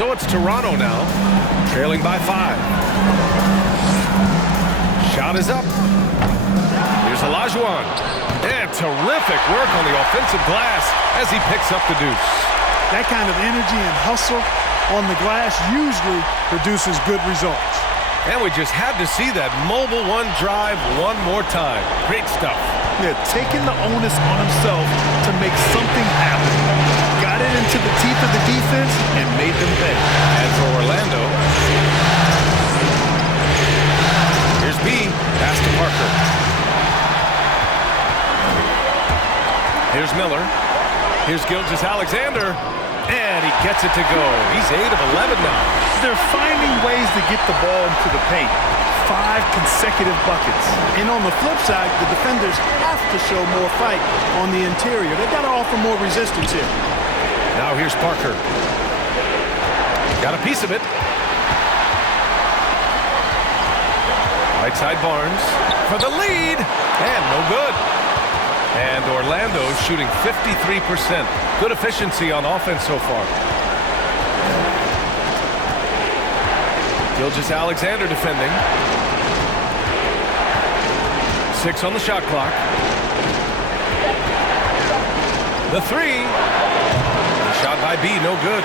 So it's Toronto now, trailing by 5. Shot is up. Here's Olajuwon. And terrific work on the offensive glass as he picks up the deuce. That kind of energy and hustle on the glass usually produces good results. And we just had to see that mobile one drive one more time. Great stuff. Yeah, taking the onus on himself to make something happen. Got it into the teeth of the defense and made them pay. And for Orlando, here's B. Pass to Parker. Here's Miller. Here's Gilgeous-Alexander. And he gets it to go. He's 8 of 11 now. They're finding ways to get the ball into the paint. 5 consecutive buckets. And on the flip side, the defenders have to show more fight on the interior. They've got to offer more resistance here. Now here's Parker. Got a piece of it. Right side Barnes for the lead. And no good. And Orlando shooting 53%. Good efficiency on offense so far. Gilgeous-Alexander defending. 6 on the shot clock. The 3. The shot by B, no good.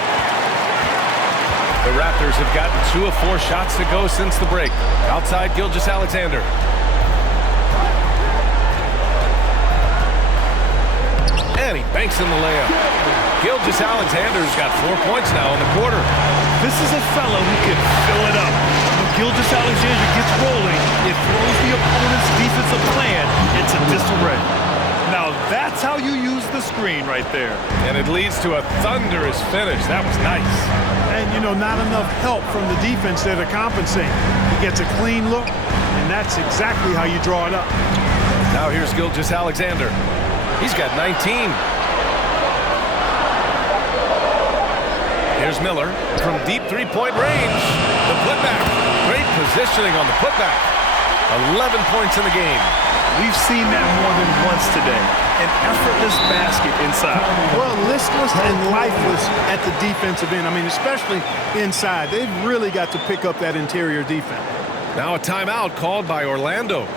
The Raptors have gotten 2 of 4 shots to go since the break. Outside Gilgeous-Alexander. And he banks in the layup. Gilgeous-Alexander's got 4 points now in the quarter. This is a fellow who can fill it up. When Gilgeous-Alexander gets rolling, it throws the opponent's defensive plan into disarray. Now that's how you use the screen right there. And it leads to a thunderous finish. That was nice. And, you know, not enough help from the defense there to compensate. He gets a clean look, and that's exactly how you draw it up. Now here's Gilgeous-Alexander. He's got 19. Here's Miller from deep three-point range. The putback. Great positioning on the putback. 11 points in the game. We've seen that more than once today. An effortless basket inside. Well, listless and lifeless at the defensive end. I mean, especially inside. They've really got to pick up that interior defense. Now a timeout called by Orlando.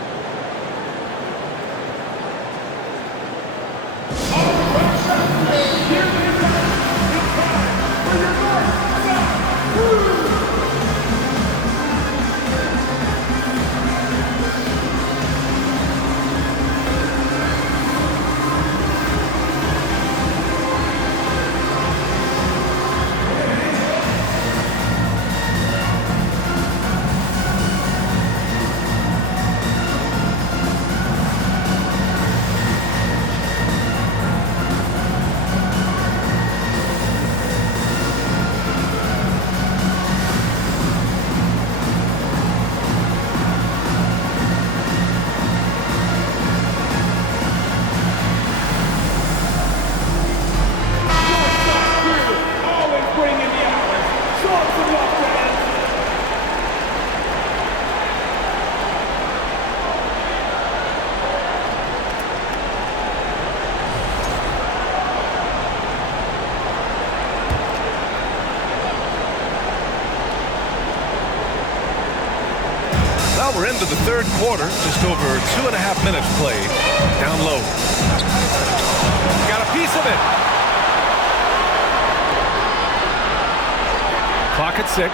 We're into the third quarter. Just over 2.5 minutes played. Down low. Got a piece of it. Clock at 6.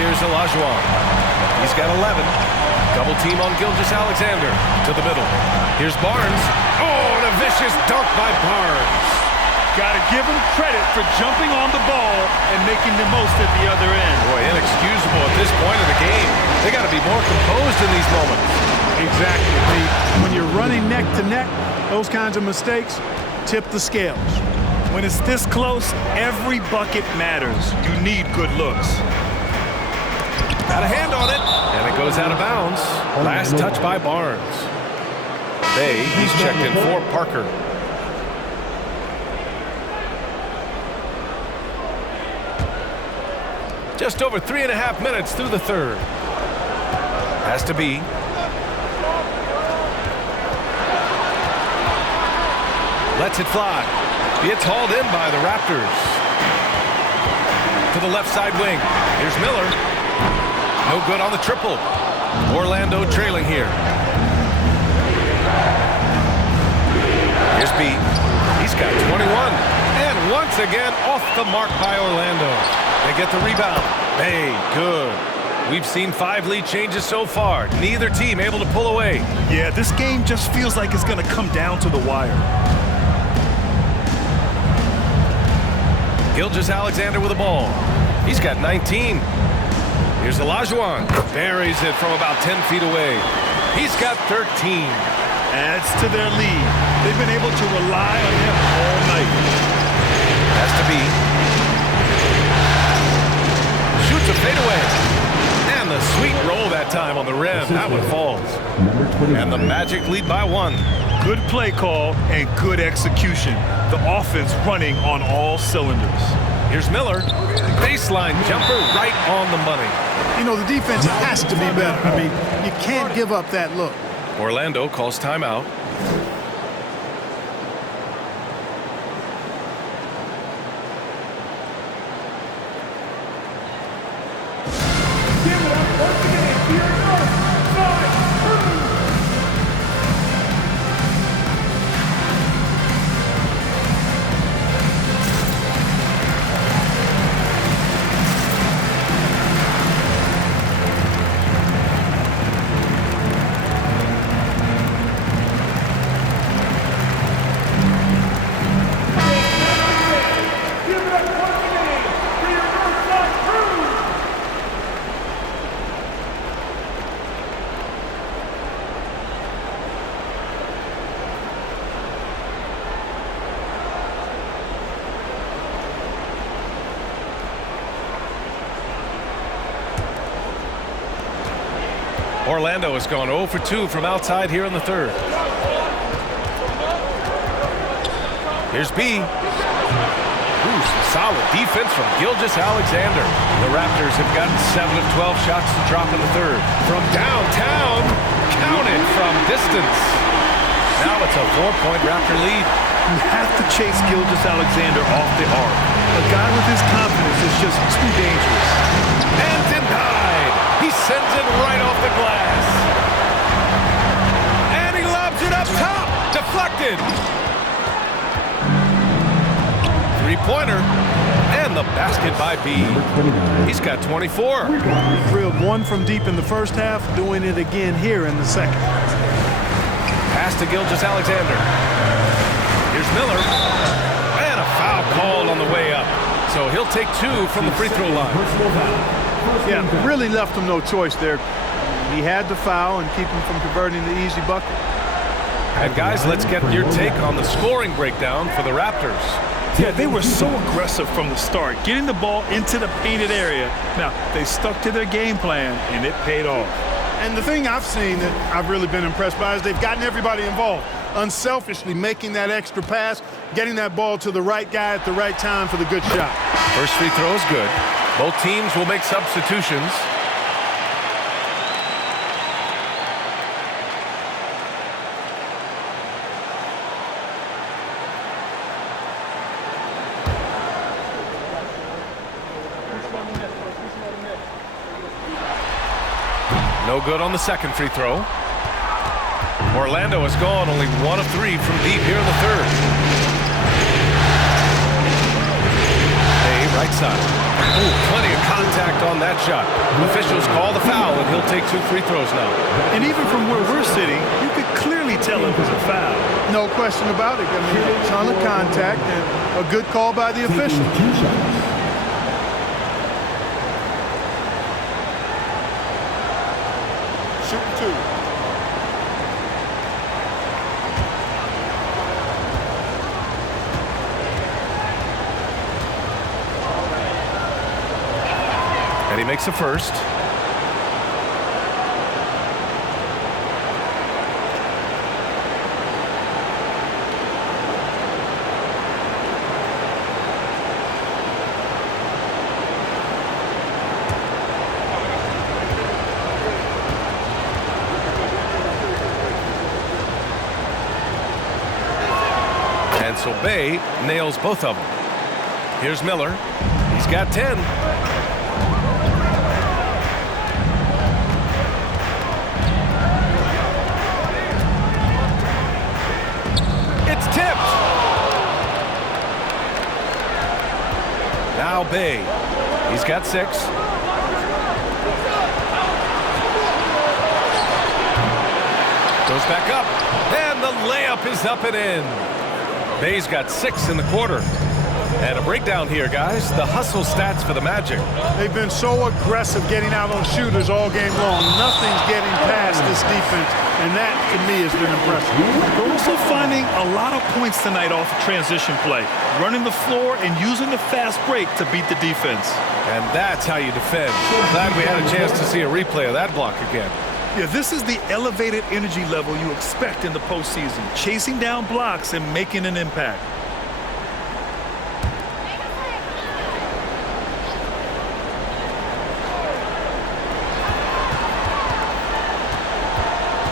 Here's Olajuwon. He's got 11. Double team on Gilgeous-Alexander to the middle. Here's Barnes. Oh, and a vicious dunk by Barnes. Got to give him credit for jumping on the ball and making the most at the other end. Boy, inexcusable at this point of the game. They got to be more composed in these moments. Exactly. When you're running neck to neck, those kinds of mistakes tip the scales. When it's this close, every bucket matters. You need good looks. Got a hand on it, and it goes out of bounds. Last touch by Barnes. He's checked in for Parker. Just over 3.5 minutes through the third. Has to be. Lets it fly. It's hauled in by the Raptors. To the left side wing. Here's Miller. No good on the triple. Orlando trailing here. Here's B. He's got 21. And once again, off the mark by Orlando. They get the rebound. Hey, good. We've seen 5 lead changes so far. Neither team able to pull away. Yeah, this game just feels like it's going to come down to the wire. Gilgeous-Alexander with the ball. He's got 19. Here's Olajuwon. Buries it from about 10 feet away. He's got 13. Adds to their lead. They've been able to rely on him all night. Has to be. Shoots a fadeaway. And the sweet roll that time on the rim. That one falls. And the Magic lead by 1. Good play call and good execution. The offense running on all cylinders. Here's Miller. Baseline jumper right on the money. You know, the defense has to be better. I mean, you can't give up that look. Orlando calls timeout. Orlando has gone 0 for 2 from outside here in the third. Here's B. Ooh, solid defense from Gilgeous-Alexander. The Raptors have gotten 7 of 12 shots to drop in the third. From downtown, counted from distance. Now it's a 4-point Raptor lead. You have to chase Gilgeous-Alexander off the arc. A guy with his confidence is just too dangerous. And denied. He sends it right off the glass. And he lobs it up top. Deflected. Three-pointer. And the basket by B. He's got 24. He drilled one from deep in the first half, doing it again here in the second. Pass to Gilgeous-Alexander. Here's Miller. And a foul called on the way up. So he'll take 2 from the free throw line. Yeah, really left him no choice there. He had to foul and keep him from converting the easy bucket. And guys, let's get your take on the scoring breakdown for the Raptors. Yeah, they were so aggressive from the start, getting the ball into the painted area. Now, they stuck to their game plan, and it paid off. And the thing I've seen that I've really been impressed by is they've gotten everybody involved, unselfishly making that extra pass, getting that ball to the right guy at the right time for the good shot. First free throw is good. Both teams will make substitutions. No good on the second free throw. Orlando has gone only 1 of 3 from deep here in the third. Hey, right side. Ooh, plenty of contact on that shot. Officials call the foul, and he'll take 2 free throws now. And even from where we're sitting, you could clearly tell it was a foul. No question about it. I mean, a ton of contact and a good call by the official. Shooting 2. And he makes the first. so Bay nails both of them. Here's Miller. He's got 10. It's tipped. Now Bay. He's got 6. Goes back up, and the layup is up and in. Bay's got 6 in the quarter. And a breakdown here, guys. The hustle stats for the Magic. They've been so aggressive getting out on shooters all game long. Nothing's getting past this defense, and that, to me, has been impressive. They're also finding a lot of points tonight off of transition play, running the floor and using the fast break to beat the defense. And that's how you defend. Glad we had a chance to see a replay of that block again. Yeah, this is the elevated energy level you expect in the postseason, chasing down blocks and making an impact.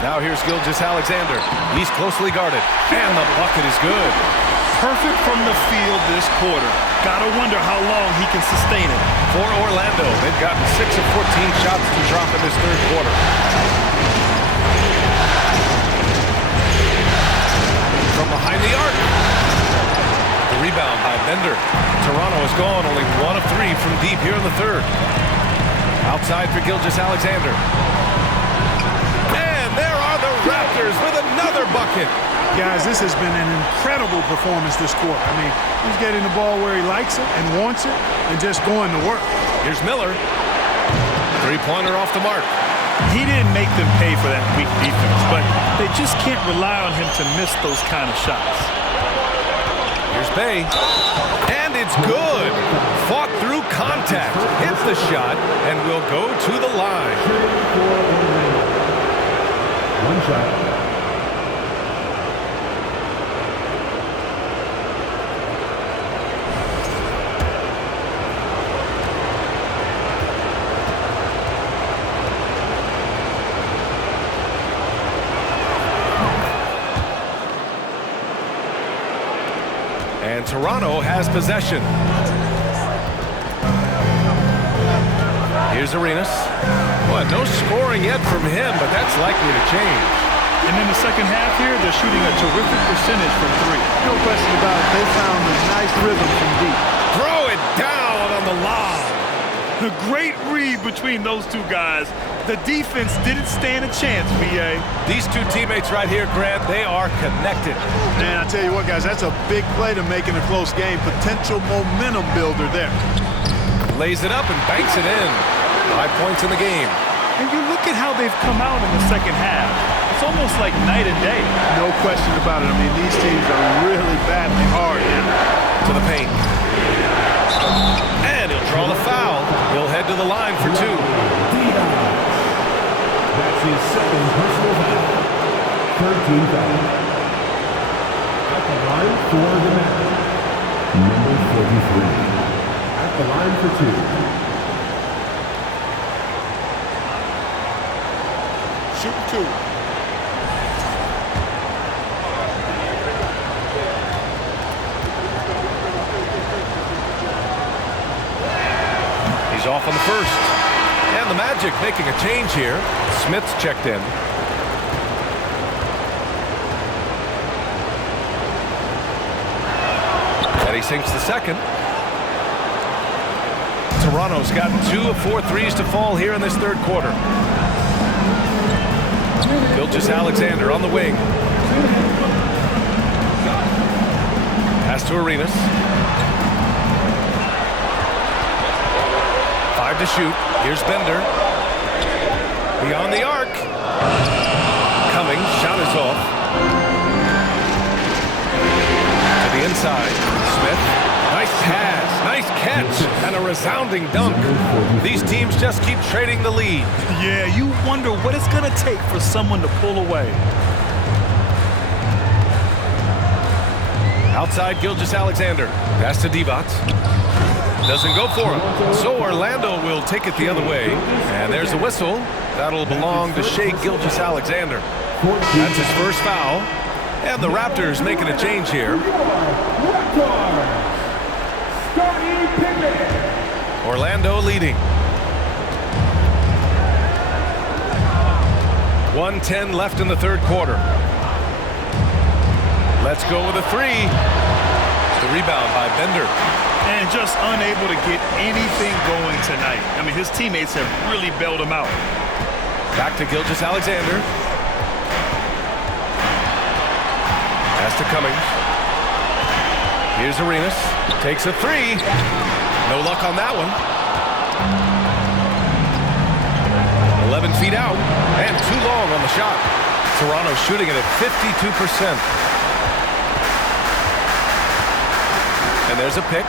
Now here's Gilgeous-Alexander. He's closely guarded, and the bucket is good. Perfect from the field this quarter. Gotta wonder how long he can sustain it. For Orlando, they've gotten 6 of 14 shots to drop in this third quarter. From behind the arc. The rebound by Bender. Toronto has gone only 1 of 3 from deep here in the third. Outside for Gilgeous-Alexander. And there are the Raptors with another bucket. Guys, this has been an incredible performance this quarter. I mean, he's getting the ball where he likes it and wants it and just going to work. Here's Miller. Three-pointer off the mark. He didn't make them pay for that weak defense, but they just can't rely on him to miss those kind of shots. Here's Bay. And it's good. Fought through contact. Hits the shot and will go to the line. One shot. And Toronto has possession. Here's Arenas. Well, no scoring yet from him, but that's likely to change. And in the second half here, they're shooting a terrific percentage from 3. No question about it. They found a nice rhythm from deep. Throw it down on the lob. A great read between those two guys. The defense didn't stand a chance, B.A. These two teammates right here, Grant, they are connected. Man, I tell you what, guys, that's a big play to make in a close game. Potential momentum builder there. Lays it up and banks it in. 5 points in the game. And you look at how they've come out in the second half. It's almost like night and day. No question about it. I mean, these teams are really battling hard now. To the paint. And he'll draw the foul. He'll head to the line for 2. That's his second personal foul. 13 foul. At the line for the Magic, number 43. At the line for 2. Shoot 2. He's off on the first. And the Magic making a change here. Smith's checked in. And he sinks the second. Toronto's gotten 2 of 4 threes to fall here in this third quarter. Gilgeous-Alexander on the wing. Pass to Arenas. 5 to shoot. Here's Bender. Beyond the arc. Coming. Shot is off. To the inside. Smith. Nice pass. Nice catch. And a resounding dunk. These teams just keep trading the lead. Yeah, you wonder what it's going to take for someone to pull away. Outside Gilgeous-Alexander. Pass to Divac. Doesn't go for him. So Orlando will take it the other way. And there's a whistle. That'll belong to Shai Gilgeous-Alexander. That's his first foul. And the Raptors making a change here. Orlando leading. 1:10 left in the third quarter. Let's go with a three. The rebound by Bender. And just unable to get anything going tonight. I mean, his teammates have really bailed him out. Back to Gilgeous-Alexander. Pass to Cummings. Here's Arenas. Takes a three. No luck on that one. 11 feet out. And too long on the shot. Toronto shooting it at 52%. And there's a pick.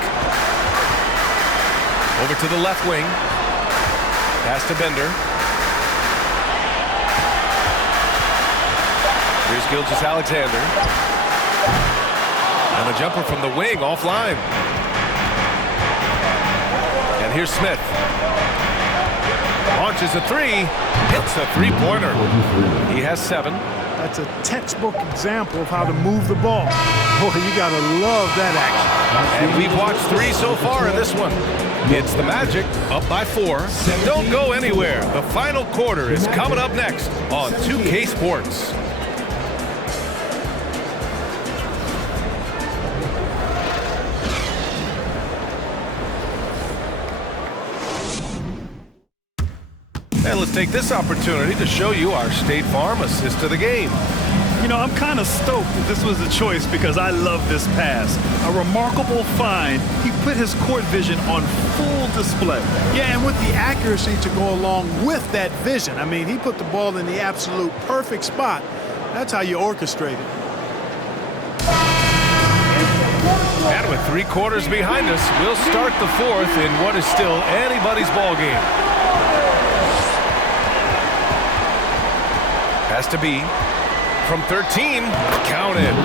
Over to the left wing. Pass to Bender. Here's Gilgeous-Alexander. And a jumper from the wing offline. And here's Smith. Launches a three. Hits a three-pointer. He has 7. That's a textbook example of how to move the ball. Boy, you got to love that action. And we've watched 3 so far in this one. It's the Magic up by 4. Don't go anywhere. The final quarter is coming up next on 2K Sports. And let's take this opportunity to show you our State Farm assist of the game. You know, I'm kind of stoked that this was a choice because I love this pass. A remarkable find. He put his court vision on full display. Yeah, and with the accuracy to go along with that vision. I mean, he put the ball in the absolute perfect spot. That's how you orchestrate it. And with 3 quarters behind us, we'll start the 4th in what is still anybody's ball game. Has to be from 13. Counted.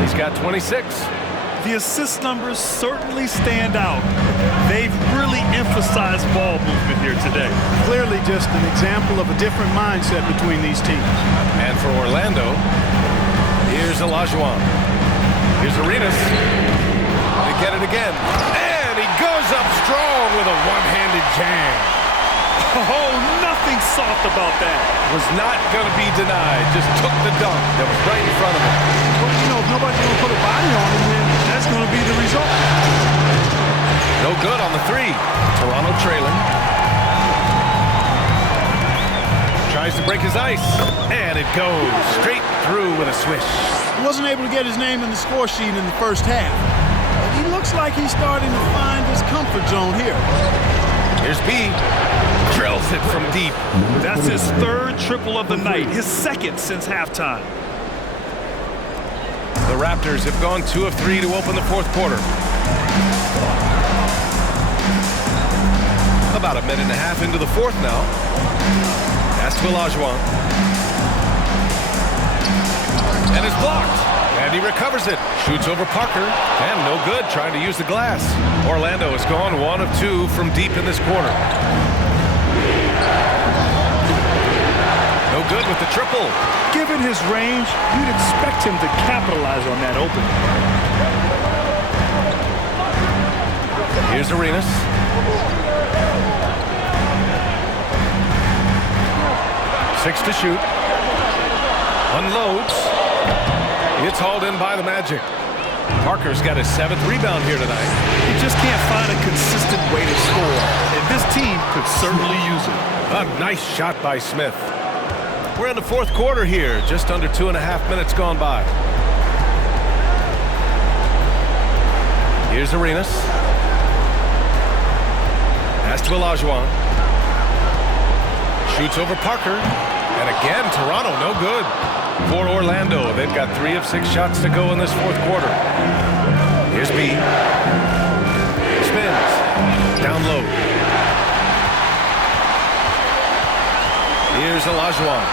He's got 26. The assist numbers certainly stand out. They've really emphasized ball movement here today. Clearly just an example of a different mindset between these teams. And for Orlando, here's Olajuwon. Here's Arenas. They get it again. And he goes up strong with a one-handed jam. Oh, nothing soft about that. Was not going to be denied. Just took the dunk that was right in front of him. Well, you know, if nobody's going to put a body on him, then that's going to be the result. No good on the 3. Toronto trailing. Tries to break his ice. And it goes straight through with a swish. He wasn't able to get his name in the score sheet in the first half. But he looks like he's starting to find his comfort zone here. Here's B. Drills it from deep. That's his 3rd triple of the night, his 2nd since halftime. The Raptors have gone 2 of 3 to open the 4th quarter. About a minute and a half into the 4th now. Pass to Olajuwon. And it's blocked. And he recovers it. Shoots over Parker. And no good trying to use the glass. Orlando has gone 1 of 2 from deep in this quarter. No good with the triple. Given his range, you'd expect him to capitalize on that opening. Here's Arenas. Six to shoot. Unloads. It's hauled in by the Magic. Parker's got his 7th rebound here tonight. He just can't find a consistent way to score, and this team could certainly use it. A nice shot by Smith. We're in the 4th quarter here, just under 2.5 minutes gone by. Here's Arenas. Pass to Olajuwon. Shoots over Parker. And again, Toronto, no good. For Orlando, they've got 3 of 6 shots to go in this 4th quarter. Here's B. Spins. Down low. Here's Olajuwon.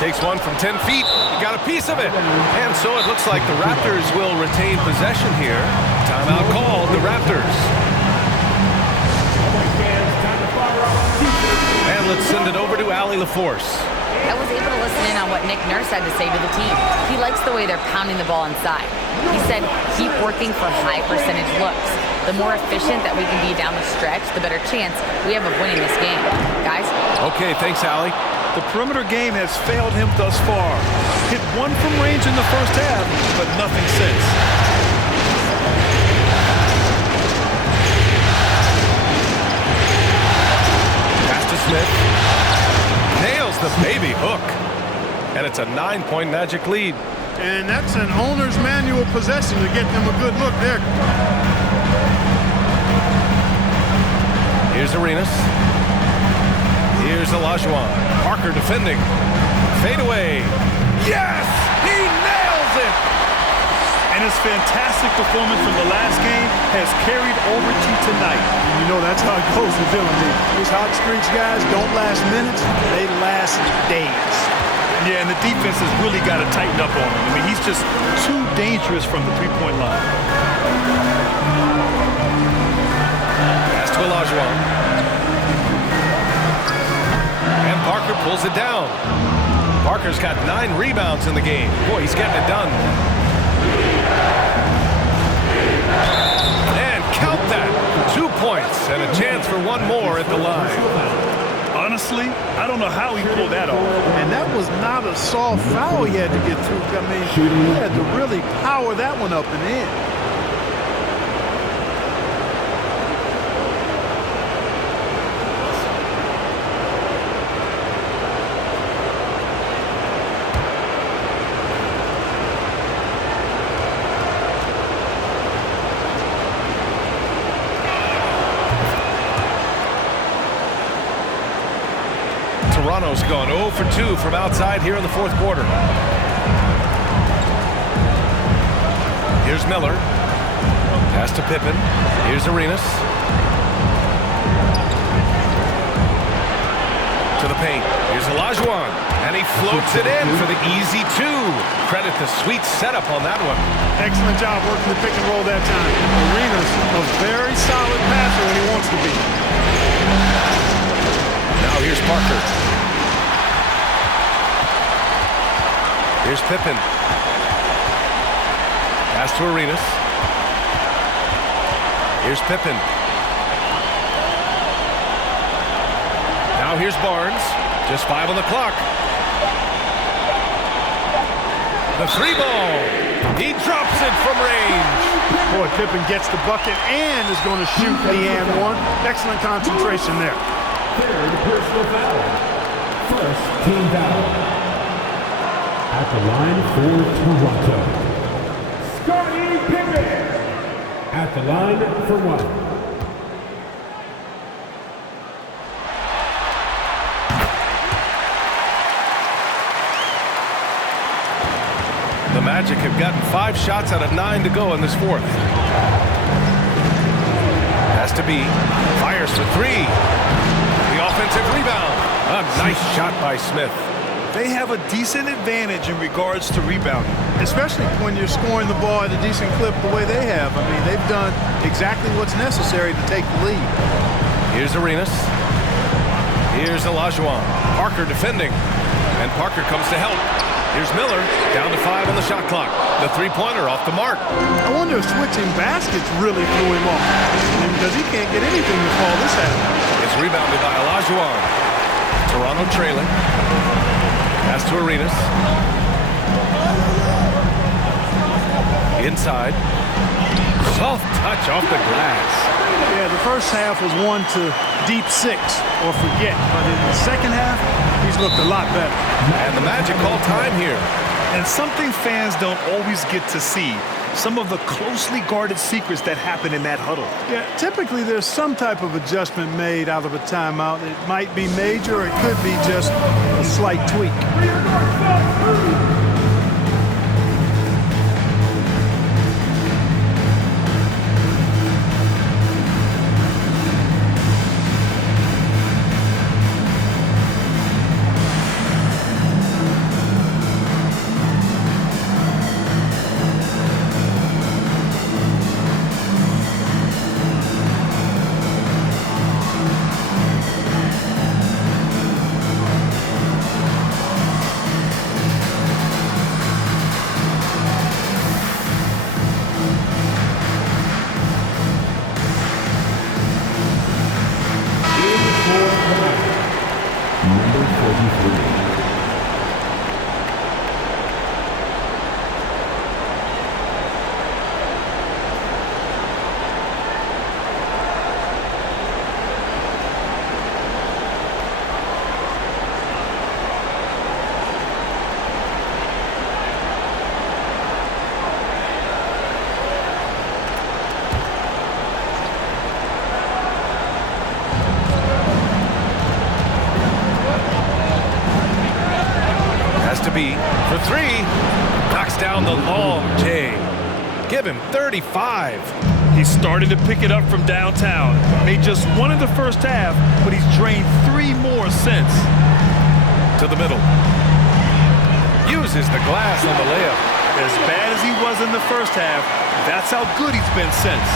Takes one from 10 feet. Got a piece of it. And so it looks like the Raptors will retain possession here. Timeout called, the Raptors. And let's send it over to Allie LaForce. I was able to listen in on what Nick Nurse had to say to the team. He likes the way they're pounding the ball inside. He said, keep working for high percentage looks. The more efficient that we can be down the stretch, the better chance we have of winning this game. Guys? Okay, thanks, Allie. The perimeter game has failed him thus far. Hit one from range in the first half, but nothing since. Pass to Smith. Nails the baby hook. And it's a 9-point Magic lead. And that's an owner's manual possession to get them a good look there. Here's Arenas. Here's Olajuwon. Parker defending. Fade away. Yes! He nails it! And his fantastic performance from the last game has carried over to tonight. You know, that's how it goes with him. These hot streaks, guys, don't last minutes. They last days. Yeah, and the defense has really got to tighten up on him. I mean, he's just too dangerous from the three-point line. Pass to Olajuwon. And Parker pulls it down. Parker's got 9 rebounds in the game. Boy, he's getting it done. And count that. 2 points and a chance for one more at the line. Honestly, I don't know how he pulled that off. And that was not a soft foul he had to get through. I mean, he had to really power that one up and in. Toronto's gone 0 for 2 from outside here in the fourth quarter. Here's Miller. Pass to Pippen. Here's Arenas. To the paint. Here's Olajuwon. And he floats it in for the easy 2. Credit the sweet setup on that one. Excellent job working the pick and roll that time. Arenas a very solid passer when he wants to be. Now here's Parker. Here's Pippen. Pass to Arenas. Here's Pippen. Now here's Barnes. Just 5 on the clock. The 3-ball. He drops it from range. Boy, Pippen gets the bucket and is going to shoot the and one. Excellent concentration there. Third personal foul. First team foul. At the line for Toronto, Scottie Pippen. At the line for 1. The Magic have gotten 5 shots out of 9 to go in this fourth. Has to be. Fires for 3. The offensive rebound. A nice shot by Smith. They have a decent advantage in regards to rebounding. Especially when you're scoring the ball at a decent clip the way they have. I mean, they've done exactly what's necessary to take the lead. Here's Arenas. Here's Olajuwon. Parker defending. And Parker comes to help. Here's Miller, down to 5 on the shot clock. The 3-pointer off the mark. I wonder if switching baskets really threw him off. Because he can't get anything to fall this half. It's rebounded by Olajuwon. Toronto trailing. Pass to Arenas. Inside. Soft touch off the glass. Yeah, the first half was one to deep 6 or forget. But in the second half, he's looked a lot better. And the Magic call time here. And something fans don't always get to see. Some of the closely guarded secrets that happen in that huddle. Yeah, typically there's some type of adjustment made out of a timeout. It might be major, or it could be just a slight tweak. B for three. Knocks down the long J. Give him 35. He's starting to pick it up from downtown. Made just one in the first half, but he's drained 3 more since. To the middle. Uses the glass on the layup. As bad as he was in the first half, that's how good he's been since.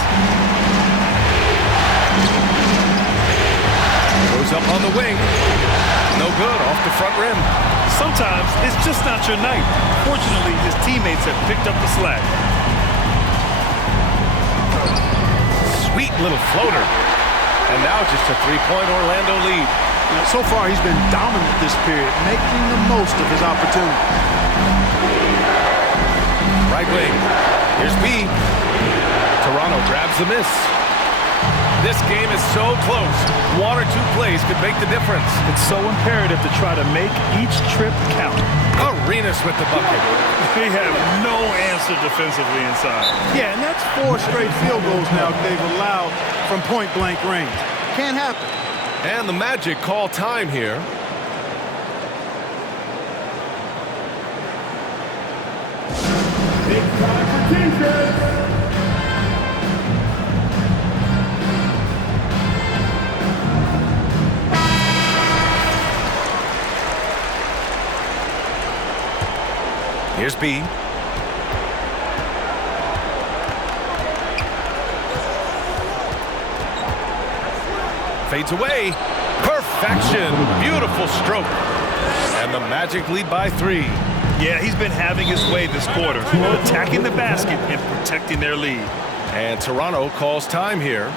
Goes up on the wing. No good, off the front rim. Sometimes it's just not your night. Fortunately, his teammates have picked up the slack. Sweet little floater. And now just a 3-point Orlando lead. So far, he's been dominant this period, making the most of his opportunity. Right wing. Here's B. Toronto grabs the miss. This game is so close. 1 or 2 plays could make the difference. It's so imperative to try to make each trip count. Arenas with the bucket. They have no answer defensively inside. Yeah, and that's 4 straight field goals now they've allowed from point-blank range. Can't happen. And the Magic call time here. It's time for defense. Here's B. Fades away. Perfection. Beautiful stroke. And the Magic lead by 3. Yeah, he's been having his way this quarter, attacking the basket and protecting their lead. And Toronto calls time here.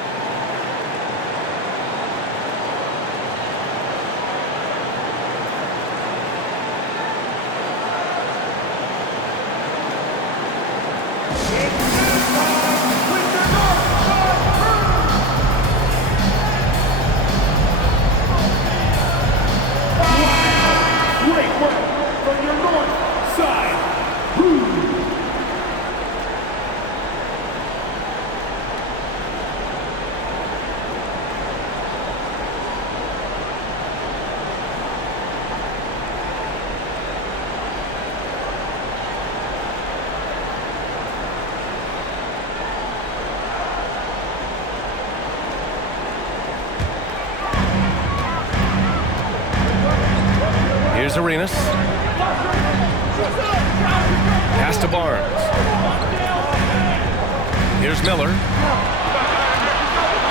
Here's Arenas. Pass to Barnes. Here's Miller.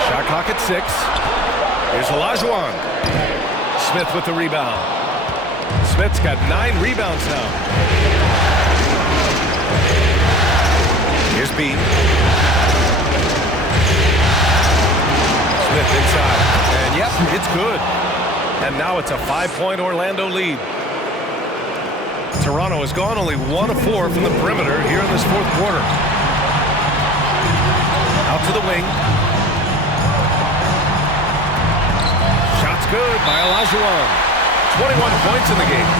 Shot clock at 6. Here's Olajuwon. Smith with the rebound. Smith's got 9 rebounds now. Here's B. Smith inside. And yep, it's good. And now it's a 5-point Orlando lead. Toronto has gone only 1 of 4 from the perimeter here in this 4th quarter. Out to the wing. Shot's good by Olajuwon. 21 points in the game.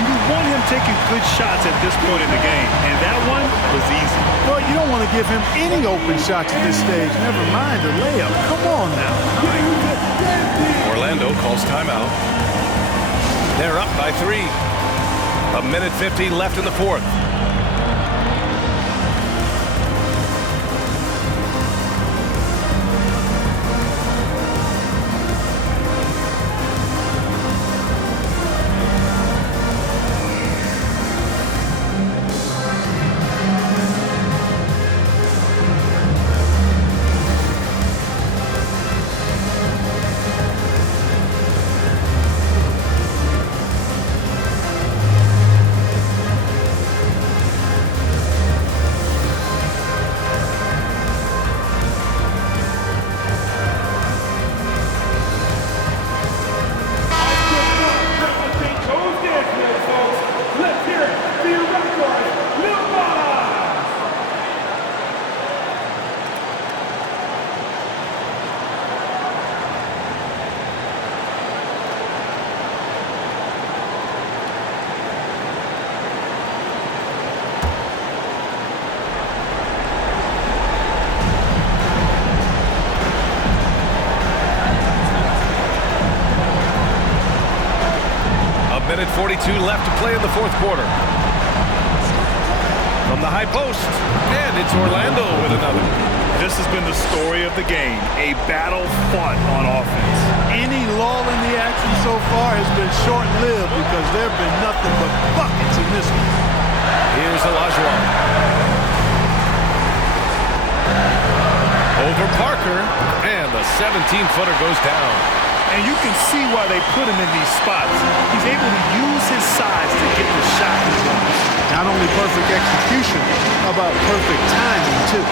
And you want him taking good shots at this point in the game. And that one was easy. Well, you don't want to give him any open shots at this stage. Never mind the layup. Come on now. Orlando calls timeout. They're up by 3. 1:50 left in the 4th. 2:42 left to play in the fourth quarter. From the high post, and it's Orlando with another. This has been the story of the game, a battle fought on offense. Any lull in the action so far has been short-lived because there have been nothing but buckets in this one. Here's Olajuwon. Over Parker, and the 17-footer goes down. And you can see why they put him in these spots. He's able to use his size to get the shot he wants. Not only perfect execution, how about perfect timing, too?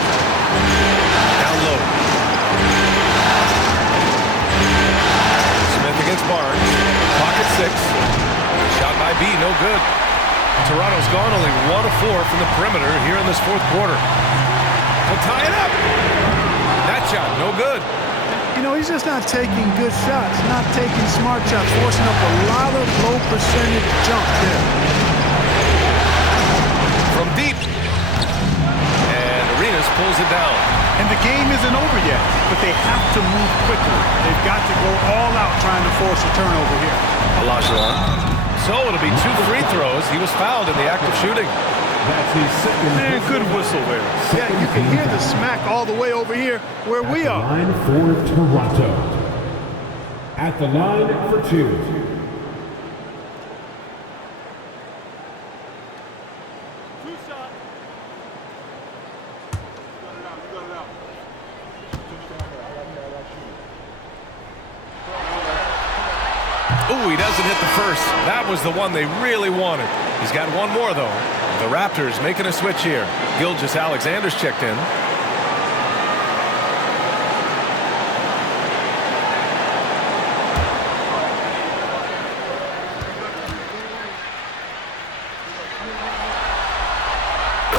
Down low. Smith against Barnes. Pocket 6. Shot by B, no good. Toronto's gone only 1 of 4 from the perimeter here in this fourth quarter. They'll tie it up. That shot, no good. You know, he's just not taking good shots, not taking smart shots, forcing up a lot of low percentage jump there. From deep. And Arenas pulls it down. And the game isn't over yet, but they have to move quickly. They've got to go all out trying to force a turnover here. Olajuwon. So it'll be 2 free throws. He was fouled in the act of shooting. That's his second. Man, good whistle there. Yeah, you can hear the smack all the way over here where we are. Line for Toronto. At the line for 2. Ooh, he doesn't hit the first. That was the one they really wanted. He's got one more, though. The Raptors making a switch here. Gilgeous-Alexander's checked in.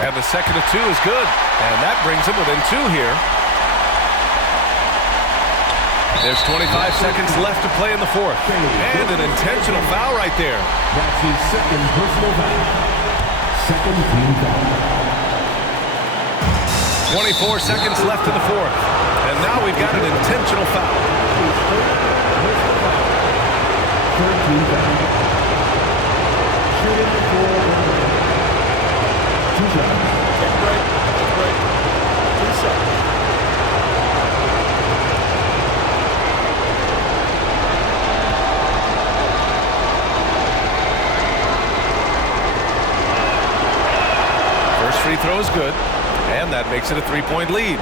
And the second of 2 is good. And that brings him within 2 here. There's 25 seconds left to play in the fourth. And an intentional foul right there. That's his second personal foul. Second team foul. 24 seconds left in the fourth. And now we've got an intentional foul. Third team foul. Shooting for 2 shots. Take a break. 2 shots. First free throw is good, and that makes it a 3-point lead.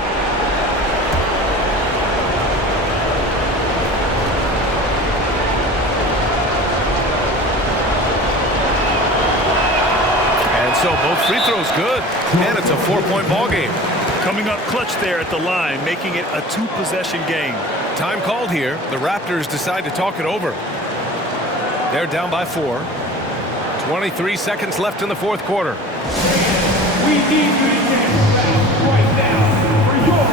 And so both free throws good, and it's a 4-point ball game. Coming up clutch there at the line, making it a 2-possession game. Time called here. The Raptors decide to talk it over. They're down by 4. 23 seconds left in the fourth quarter. We need you to get ready right now for your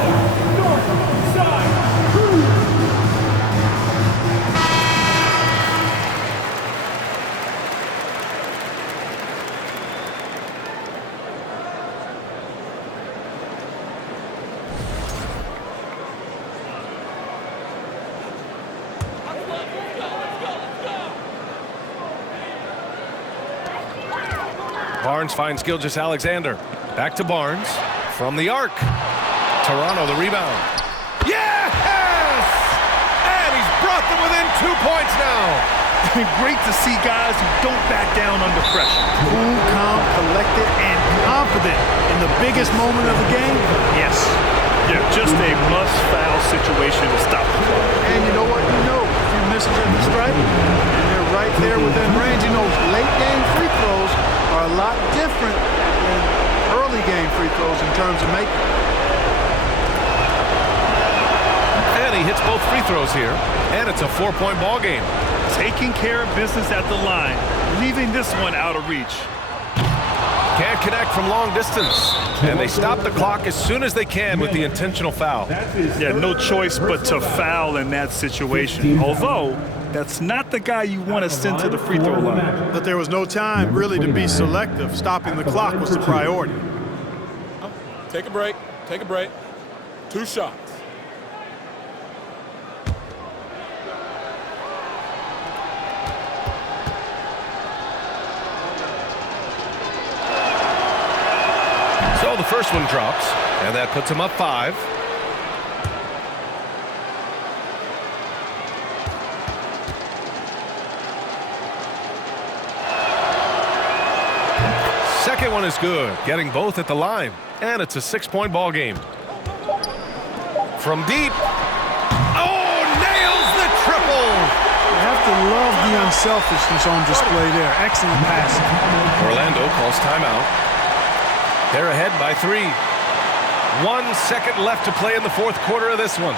North Side Crew. Barnes finds Gilgeous-Alexander. Back to Barnes. From the arc. Toronto the rebound. Yes! And he's brought them within 2 points now. Great to see guys who don't back down under pressure. Cool, calm, collected, and confident in the biggest moment of the game. Yes. Yeah, just a must-foul situation to stop the clock. And you know what? You know, a few misses at the stripe, and they're right there within range. You know, late game free throws are a lot different than early game free throws in terms of making. And he hits both free throws here, and it's a 4-point ball game. Taking care of business at the line, leaving this one out of reach. Can't connect from long distance, and they stop the clock as soon as they can with the intentional foul. Yeah, no choice but to foul in that situation. Although, that's not the guy you want to send to the free throw line. But there was no time really to be selective. Stopping the clock was the priority. Take a break. Take a break. 2 shots. the first one drops, and that puts him up 5. Second one is good, getting both at the line, and it's a 6-point ball game. From deep. Oh, nails the triple! You have to love the unselfishness on display there. Excellent passing. Orlando calls timeout. They're ahead by 3. 1 second left to play in the fourth quarter of this one.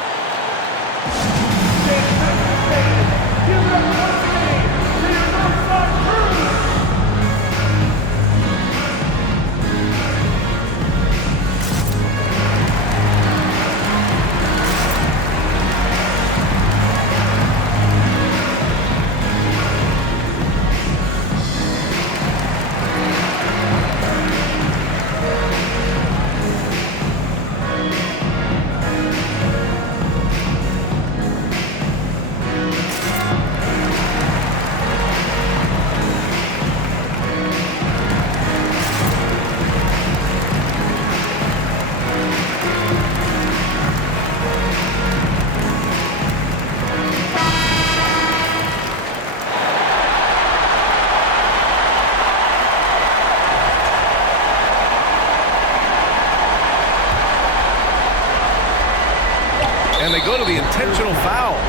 And they go to the intentional foul. And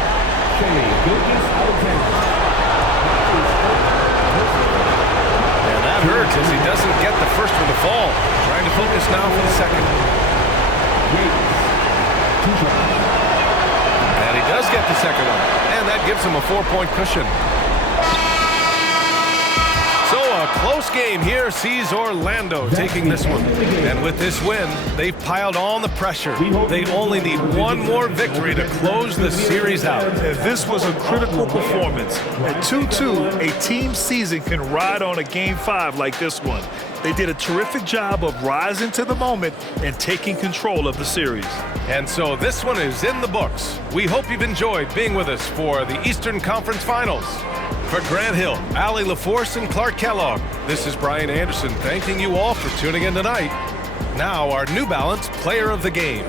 that hurts as he doesn't get the first one to fall. Trying to focus now for the second. And he does get the second one. And that gives him a 4-point cushion. So a close game here sees Orlando taking this one. And with this win, they've piled on the pressure. They only need one more victory to close the series out. And this was a critical performance. At 2-2, a team season can ride on a Game 5 like this one. They did a terrific job of rising to the moment and taking control of the series. And so this one is in the books. We hope you've enjoyed being with us for the Eastern Conference Finals. For Grant Hill, Allie LaForce, and Clark Kellogg, this is Brian Anderson thanking you all for tuning in tonight. Now our New Balance Player of the Game.